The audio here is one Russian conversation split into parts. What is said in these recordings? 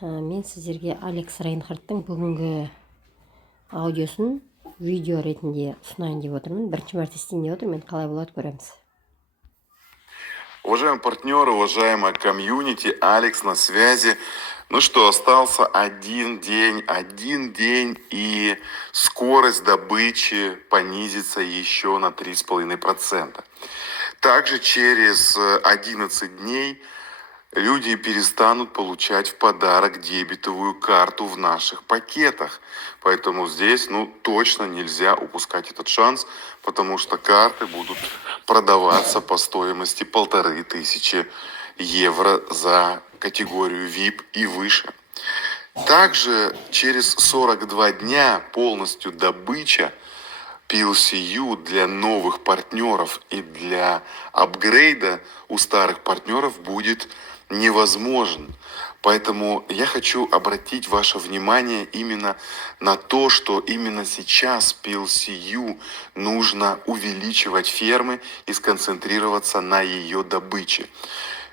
Мен сіздерге Алекс Рейнхардтың бүгінгі аудиосын видео ретінде ұсынайын деп отырмын. Бірінші мәрте істейін деп отырмын. Қалай болады көреміз. Уважаемые партнеры, уважаемая комьюнити, Алекс на связи. Ну что, остался один день, и скорость добычи понизится еще на 3,5%. Также через 11 дней люди перестанут получать в подарок дебетовую карту в наших пакетах. Поэтому здесь, точно нельзя упускать этот шанс, потому что карты будут продаваться по стоимости 1500 евро за категорию VIP и выше. Также через 42 дня полностью добыча PLCU для новых партнеров и для апгрейда у старых партнеров будет невозможен. Поэтому я хочу обратить ваше внимание именно на то, что именно сейчас PLCU нужно увеличивать фермы и сконцентрироваться на ее добыче.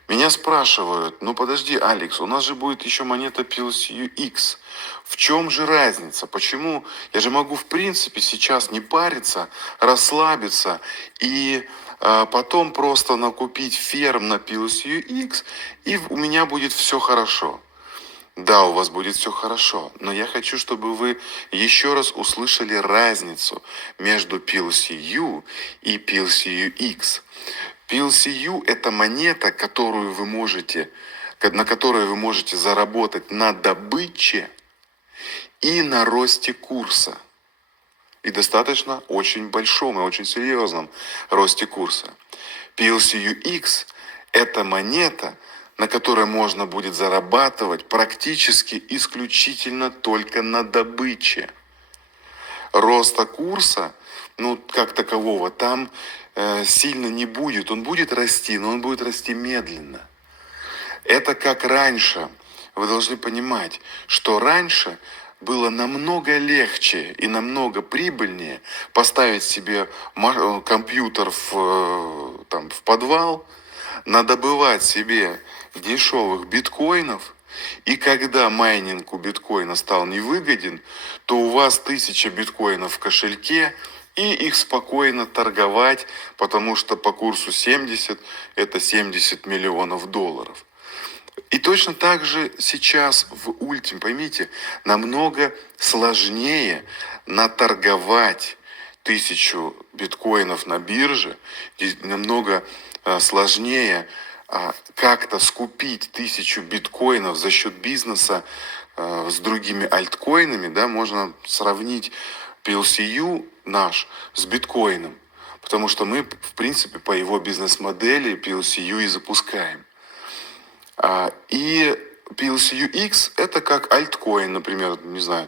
Меня спрашивают, подожди, Алекс, у нас же будет еще монета PLCU X. В чем же разница? Почему? Я же могу в принципе сейчас не париться, расслабиться и потом просто накупить ферм на PLCU X, и у меня будет все хорошо. Да, у вас будет все хорошо, но я хочу, чтобы вы еще раз услышали разницу между PLCU и PLCU X. PLCU – это монета, на которой вы можете заработать на добыче и на росте курса. И достаточно очень большом и очень серьезном росте курса. PLCU X – это монета, на которой можно будет зарабатывать практически исключительно только на добыче. Роста курса, как такового, там сильно не будет. Он будет расти, но он будет расти медленно. Это как раньше. Вы должны понимать, что раньше было намного легче и намного прибыльнее поставить себе компьютер в подвал, надобывать себе дешевых биткоинов, и когда майнинг у биткоина стал невыгоден, то у вас 1000 биткоинов в кошельке, и их спокойно торговать, потому что по курсу 70 это 70 миллионов долларов. И точно так же сейчас в Ultim, поймите, намного сложнее наторговать 1000 биткоинов на бирже, намного сложнее как-то скупить 1000 биткоинов за счет бизнеса с другими альткоинами, да, можно сравнить PLCU наш с биткоином, потому что мы, в принципе, по его бизнес-модели PLCU и запускаем. И PLCU X это как альткоин, например, не знаю,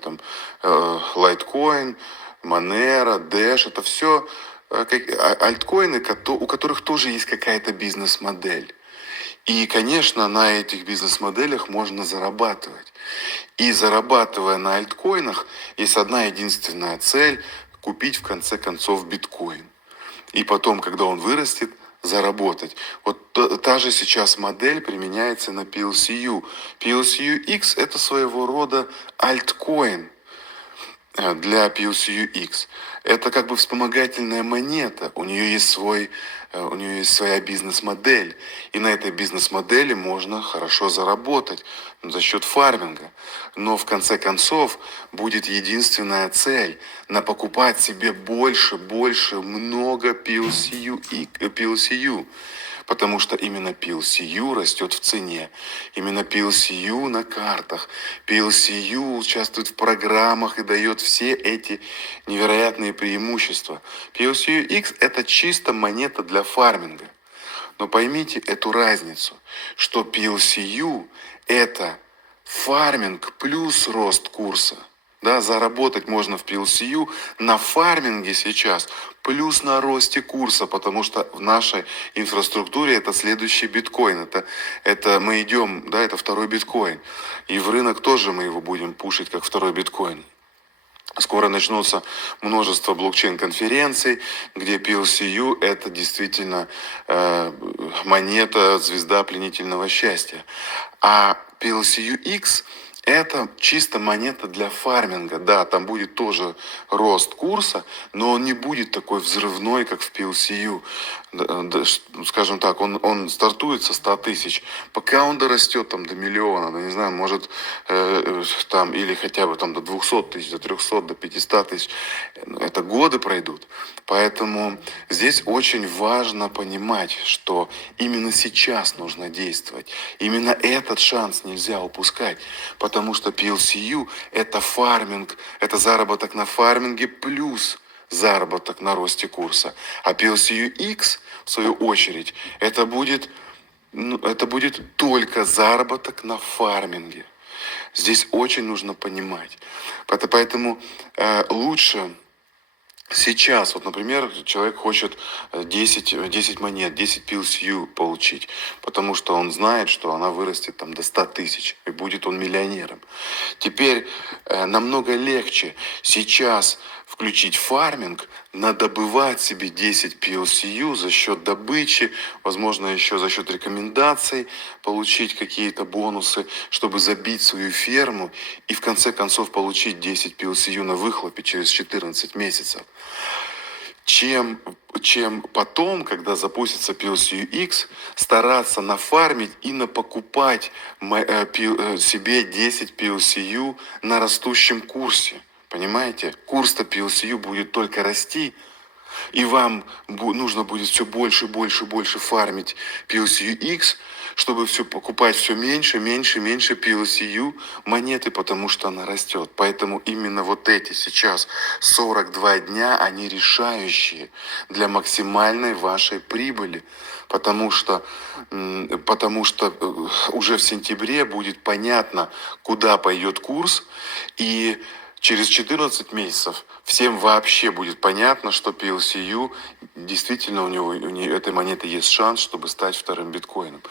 Litecoin, Monero, Dash, это все альткоины, у которых тоже есть какая-то бизнес-модель. И, конечно, на этих бизнес-моделях можно зарабатывать. И зарабатывая на альткоинах, есть одна единственная цель – купить в конце концов биткоин. И потом, когда он вырастет, заработать. Вот та же сейчас модель применяется на PLCU. PLCU X – это своего рода альткоин для PLCU X. Это как бы вспомогательная монета. У нее есть своя бизнес-модель. И на этой бизнес-модели можно хорошо заработать за счет фарминга. Но в конце концов будет единственная цель – покупать себе много PLCU. Потому что именно PLCU растет в цене. Именно PLCU на картах. PLCU участвует в программах и дает все эти невероятные преимущества. PLCU X – это чисто монета для фарминга. Но поймите эту разницу, что PLCU – это фарминг плюс рост курса. Да, заработать можно в PLCU на фарминге сейчас, плюс на росте курса, потому что в нашей инфраструктуре это следующий биткоин. Это мы идем, да, это второй биткоин. И в рынок тоже мы его будем пушить как второй биткоин. Скоро начнутся множество блокчейн-конференций, где PLCU – это действительно монета, звезда пленительного счастья. А PLCU X Это чисто монета для фарминга. Да, там будет тоже рост курса, но он не будет такой взрывной, как в PLCU. Скажем так, он стартует со 100 тысяч. Пока он дорастет там до миллиона, да, не знаю, может там или хотя бы там до 200 тысяч, до 300, до 500 тысяч. Это годы пройдут. Поэтому здесь очень важно понимать, что именно сейчас нужно действовать. Именно этот шанс нельзя упускать. Потому что PLCU – это фарминг, это заработок на фарминге плюс заработок на росте курса. А PLCU-X, в свою очередь, это будет только заработок на фарминге. Здесь очень нужно понимать. Поэтому лучше сейчас, вот, например, человек хочет 10 монет, 10 PLCU получить, потому что он знает, что она вырастет там до 100 тысяч, и будет он миллионером. Теперь намного легче сейчас включить фарминг, надобывать себе 10 PLCU за счет добычи, возможно, еще за счет рекомендаций, получить какие-то бонусы, чтобы забить свою ферму и в конце концов получить 10 PLCU на выхлопе через 14 месяцев. Чем потом, когда запустится PLCU-X, стараться нафармить и напокупать себе 10 PLCU на растущем курсе. Понимаете? Курс-то PLCU будет только расти, и вам нужно будет все больше, больше, больше фармить PLCU-X, чтобы все покупать все меньше, меньше, меньше PLCU монеты, потому что она растет. Поэтому именно вот эти сейчас 42 дня, они решающие для максимальной вашей прибыли. Потому что уже в сентябре будет понятно, куда пойдет курс, и через 14 месяцев всем вообще будет понятно, что PLCU действительно у этой монеты есть шанс, чтобы стать вторым биткоином.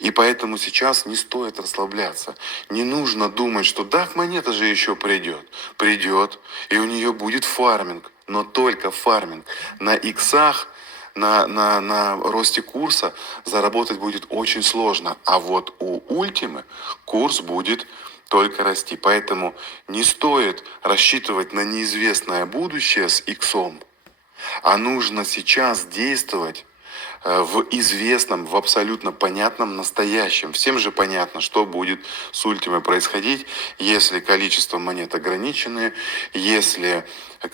И поэтому сейчас не стоит расслабляться. Не нужно думать, что да, монета же еще придет. Придет, и у нее будет фарминг, но только фарминг. На иксах, на росте курса заработать будет очень сложно. А вот у Ультимы курс будет только расти. Поэтому не стоит рассчитывать на неизвестное будущее с иксом, а нужно сейчас действовать в известном, в абсолютно понятном настоящем. Всем же понятно, что будет с Ультимой происходить, если количество монет ограниченное, если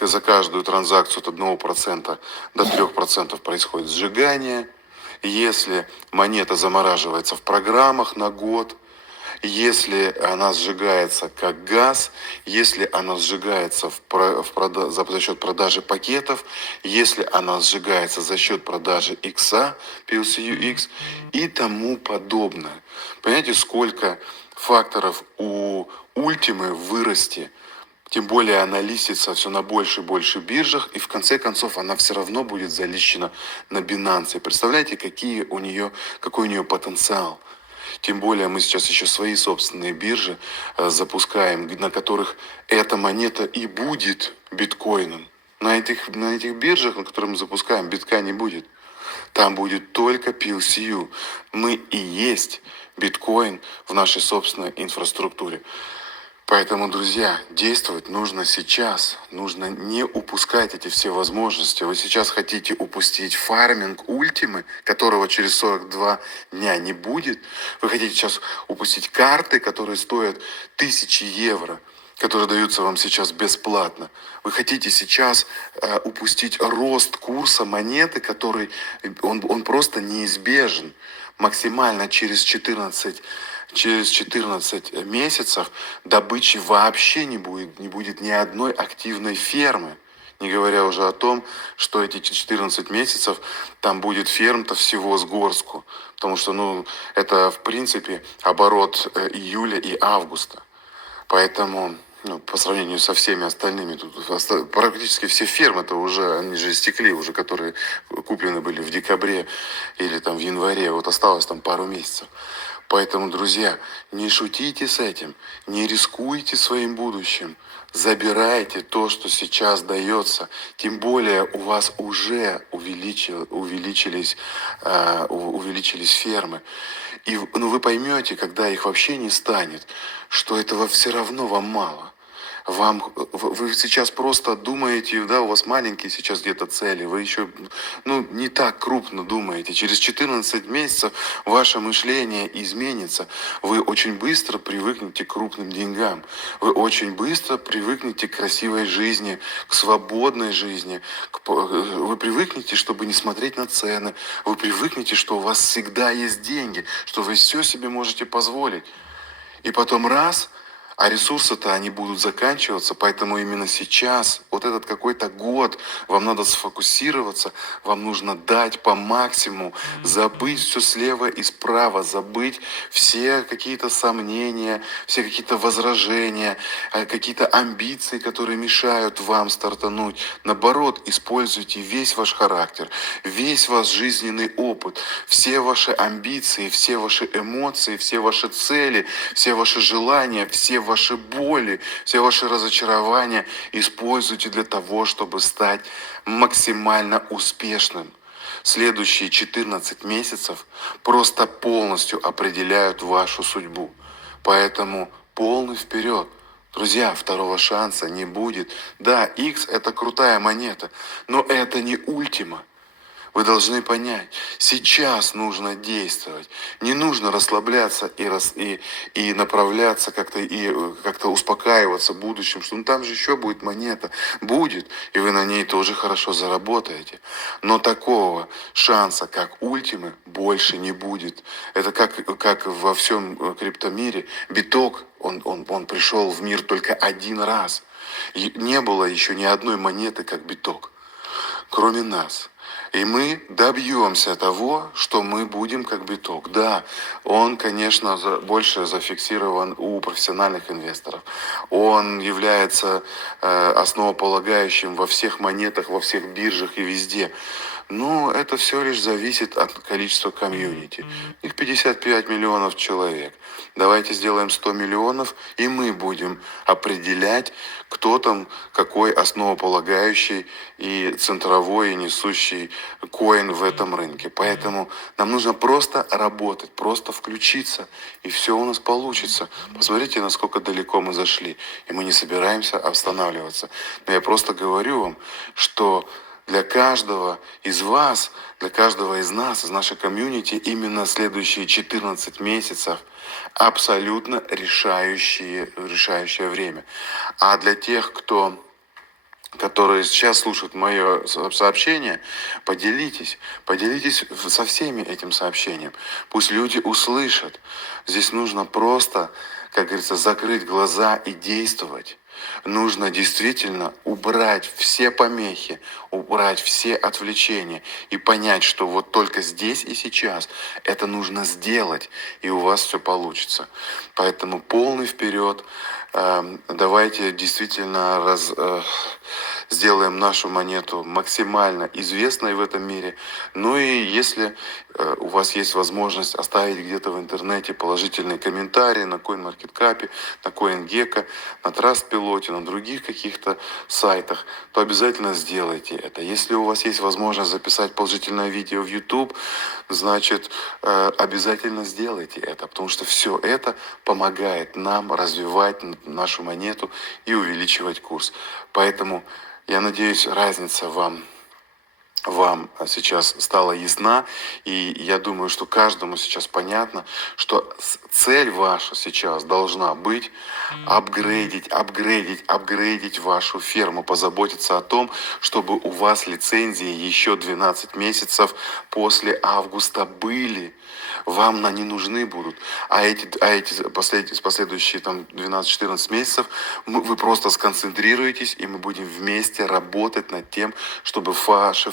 за каждую транзакцию от 1% до 3% происходит сжигание, если монета замораживается в программах на год, если она сжигается как газ, если она сжигается за счет продажи пакетов, если она сжигается за счет продажи икса, PLCU-X и тому подобное. Понимаете, сколько факторов у Ультимы вырасти, тем более она листится все на больше и больше биржах, и в конце концов она все равно будет залищена на Binance. Представляете, какой у нее потенциал? Тем более мы сейчас еще свои собственные биржи запускаем, на которых эта монета и будет биткоином. На этих биржах, на которых мы запускаем, битка не будет. Там будет только PLCU. Мы и есть биткоин в нашей собственной инфраструктуре. Поэтому, друзья, действовать нужно сейчас. Нужно не упускать эти все возможности. Вы сейчас хотите упустить фарминг Ультимы, которого через 42 дня не будет. Вы хотите сейчас упустить карты, которые стоят 1000 евро, которые даются вам сейчас бесплатно. Вы хотите сейчас упустить рост курса монеты, который он просто неизбежен. Максимально через 14 месяцев добычи вообще не будет ни одной активной фермы. Не говоря уже о том, что эти 14 месяцев там будет ферм-то всего с горстку. Потому что, это в принципе оборот июля и августа. Поэтому, по сравнению со всеми остальными, тут практически все фермы-то уже, они же истекли уже, которые куплены были в декабре или там в январе. Вот осталось там пару месяцев. Поэтому, друзья, не шутите с этим, не рискуйте своим будущим. Забирайте то, что сейчас дается. Тем более у вас уже увеличились фермы. И вы поймете, когда их вообще не станет, что этого все равно вам мало. Вы сейчас просто думаете, да, у вас маленькие сейчас где-то цели, вы еще, не так крупно думаете. Через 14 месяцев ваше мышление изменится. Вы очень быстро привыкнете к крупным деньгам. Вы очень быстро привыкнете к красивой жизни, к свободной жизни. Вы привыкнете, чтобы не смотреть на цены. Вы привыкнете, что у вас всегда есть деньги, что вы все себе можете позволить. И потом раз, а ресурсы-то они будут заканчиваться, поэтому именно сейчас, вот этот какой-то год, вам надо сфокусироваться, вам нужно дать по максимуму, забыть все слева и справа, забыть все какие-то сомнения, все какие-то возражения, какие-то амбиции, которые мешают вам стартануть. Наоборот, используйте весь ваш характер, весь ваш жизненный опыт, все ваши амбиции, все ваши эмоции, все ваши цели, все ваши желания, все ваши боли, все ваши разочарования используйте для того, чтобы стать максимально успешным. Следующие 14 месяцев просто полностью определяют вашу судьбу. Поэтому полный вперед. Друзья, второго шанса не будет. Да, X это крутая монета, но это не ультима. Вы должны понять, сейчас нужно действовать. Не нужно расслабляться и направляться как-то успокаиваться будущим, что там же еще будет монета. Будет, и вы на ней тоже хорошо заработаете. Но такого шанса, как ультимы, больше не будет. Это как во всем криптомире. Биток, он пришел в мир только один раз. И не было еще ни одной монеты, как биток, кроме нас. И мы добьемся того, что мы будем как биток. Да, он, конечно, больше зафиксирован у профессиональных инвесторов. Он является основополагающим во всех монетах, во всех биржах и везде. Но это все лишь зависит от количества комьюнити. Их 55 миллионов человек. Давайте сделаем 100 миллионов, и мы будем определять, кто там, какой основополагающий и центровой, и несущий коин в этом рынке. Поэтому нам нужно просто работать, просто включиться, и все у нас получится. Посмотрите, насколько далеко мы зашли, и мы не собираемся останавливаться. Но я просто говорю вам, что для каждого из вас, для каждого из нас, из нашей комьюнити, именно следующие 14 месяцев абсолютно решающее время. А для тех, которые сейчас слушают мое сообщение, поделитесь со всеми этим сообщением. Пусть люди услышат. Здесь нужно просто, как говорится, закрыть глаза и действовать. Нужно действительно убрать все помехи, убрать все отвлечения и понять, что вот только здесь и сейчас это нужно сделать, и у вас все получится. Поэтому полный вперед. Давайте действительно сделаем нашу монету максимально известной в этом мире. Ну и если у вас есть возможность оставить где-то в интернете положительные комментарии на CoinMarketCap, на CoinGecko, на TrustPilot, на других каких-то сайтах, то обязательно сделайте это. Если у вас есть возможность записать положительное видео в YouTube, значит, обязательно сделайте это, потому что все это помогает нам развивать нашу монету и увеличивать курс. Поэтому я надеюсь, разница вам сейчас стала ясна, и я думаю, что каждому сейчас понятно, что цель ваша сейчас должна быть апгрейдить вашу ферму, позаботиться о том, чтобы у вас лицензии еще 12 месяцев после августа были. Вам они нужны будут. А эти последующие 12-14 месяцев вы просто сконцентрируетесь, и мы будем вместе работать над тем, чтобы ваши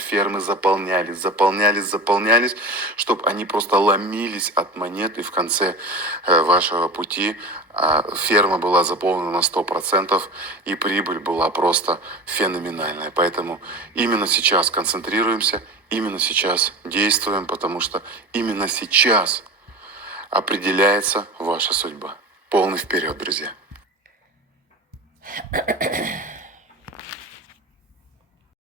фермы заполнялись, чтобы они просто ломились от монет, и в конце вашего пути ферма была заполнена на 100%, и прибыль была просто феноменальная. Поэтому именно сейчас концентрируемся, именно сейчас действуем, потому что именно сейчас определяется ваша судьба. Полный вперед, друзья.